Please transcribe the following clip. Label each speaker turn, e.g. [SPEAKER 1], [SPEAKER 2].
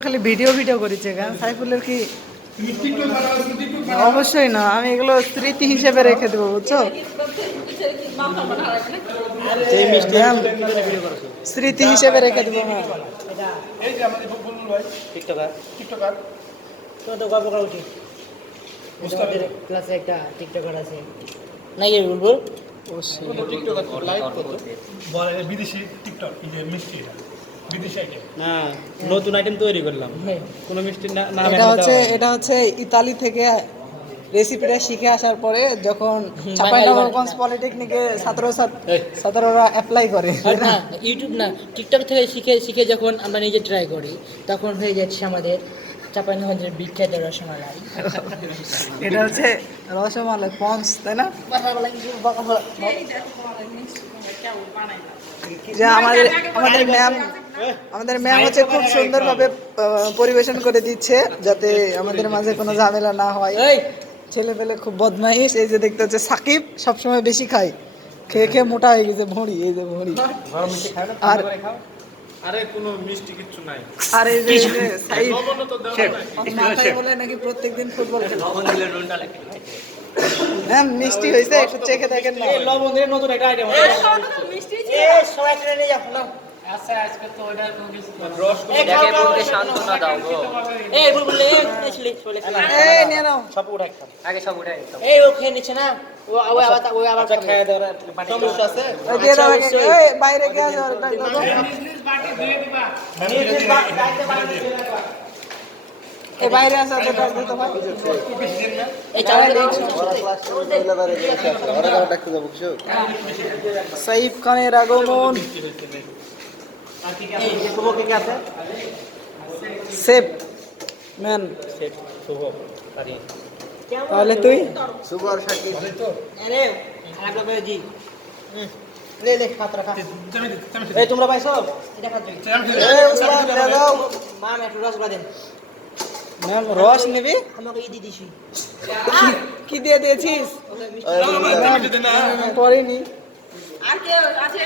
[SPEAKER 1] খালি video video করেছে গান সাইফুলের কি? অবশ্যই না আমি এগুলো স্মৃতি হিসেবে রেখে দেবো বুঝছ? স্মৃতি হিসেবে রেখে দেবো হ্যাঁ।
[SPEAKER 2] এই যে আমাদের বুলবুল ভাই
[SPEAKER 3] টিকটকার।
[SPEAKER 2] টিকটকার
[SPEAKER 3] তো তো গল্প করা উচিত আমাদের ক্লাসে একটা টিকটকার আছে কি বলব
[SPEAKER 2] বিদেশি টিকটক এই যে মিষ্টি এটা। বিদেশি আইটেম
[SPEAKER 4] না নতুন আইটেম তৈরি করলাম। কোনো মিষ্টি না
[SPEAKER 1] এটা হচ্ছে এটা হচ্ছে ইতালি থেকে রেসিপিটা শিখে আসার পরে যখন চাঁপাইনবাবগঞ্জ পলিটেকনিকে ছাত্র ছাত্ররা অ্যাপ্লাই করে।
[SPEAKER 3] না ইউটিউব না টিকটক থেকে শিখে শিখে যখন আমরা নিজে ট্রাই করি তখন হয়ে যাচ্ছে আমাদের চাপাইনগঞ্জের বিখ্যাত রসমালাই।
[SPEAKER 1] এটা হচ্ছে রসমালাই পঞ্চ তাই না? যে আমাদের আমাদের ম্যাম আমাদের ম্যাম হচ্ছে খুব সুন্দরভাবে পরিবেশন করে দিচ্ছে যাতে আমাদের মাঝে কোনো ঝামেলা না হয়। ছেলে পেলে খুব বদমাইশ। এই যে দেখতে হচ্ছে সাকিব সবসময় বেশি খায়। খেয়ে খেয়ে মোটা হয়ে গেছে ভুঁড়ি এই যে ভুঁড়ি। আর
[SPEAKER 2] আরে কোনো মিষ্টি কিচ্ছু নাই।
[SPEAKER 1] আর এই যে এই যে
[SPEAKER 2] লবণ তো দেওয়া নাই।
[SPEAKER 1] মাথায় বলে নাকি প্রত্যেকদিন ফুটবল খেলে। ম্যাম মিষ্টি হয়েছে একটু চেখে দেখেন না
[SPEAKER 4] লবণ দিয়ে নতুন একটা আইটেম
[SPEAKER 3] এ সবাই ট্রেনে নিয়ে যাব না
[SPEAKER 5] দেখে বলতে সান্ত্বনা দাও গো
[SPEAKER 3] এই চলে
[SPEAKER 1] নাও
[SPEAKER 4] সব
[SPEAKER 5] আগে সব
[SPEAKER 3] ও খেয়ে না ও ও আবার ও আবার
[SPEAKER 4] আচ্ছা খেয়ে দেওয়ার সমস্যা আছে
[SPEAKER 1] দিয়ে দাও এই বাইরে তো। বাইরে তো ভাই
[SPEAKER 3] এই দেখছি
[SPEAKER 1] সেফ ম্যান
[SPEAKER 4] শুভ
[SPEAKER 1] তাহলে তুই
[SPEAKER 3] আরে আগে করে জি হুম। লে লে হাত রাখা
[SPEAKER 2] চামি দে চামি
[SPEAKER 3] এই তোমরা পাইছো? এটা মা একটু রসগোল্লা দেন
[SPEAKER 1] ম্যাম রস নিবি
[SPEAKER 3] আমাকে ই দিছি
[SPEAKER 1] কি- দিয়ে দিয়েছিস
[SPEAKER 2] পরে নি
[SPEAKER 6] আর কেউ আছে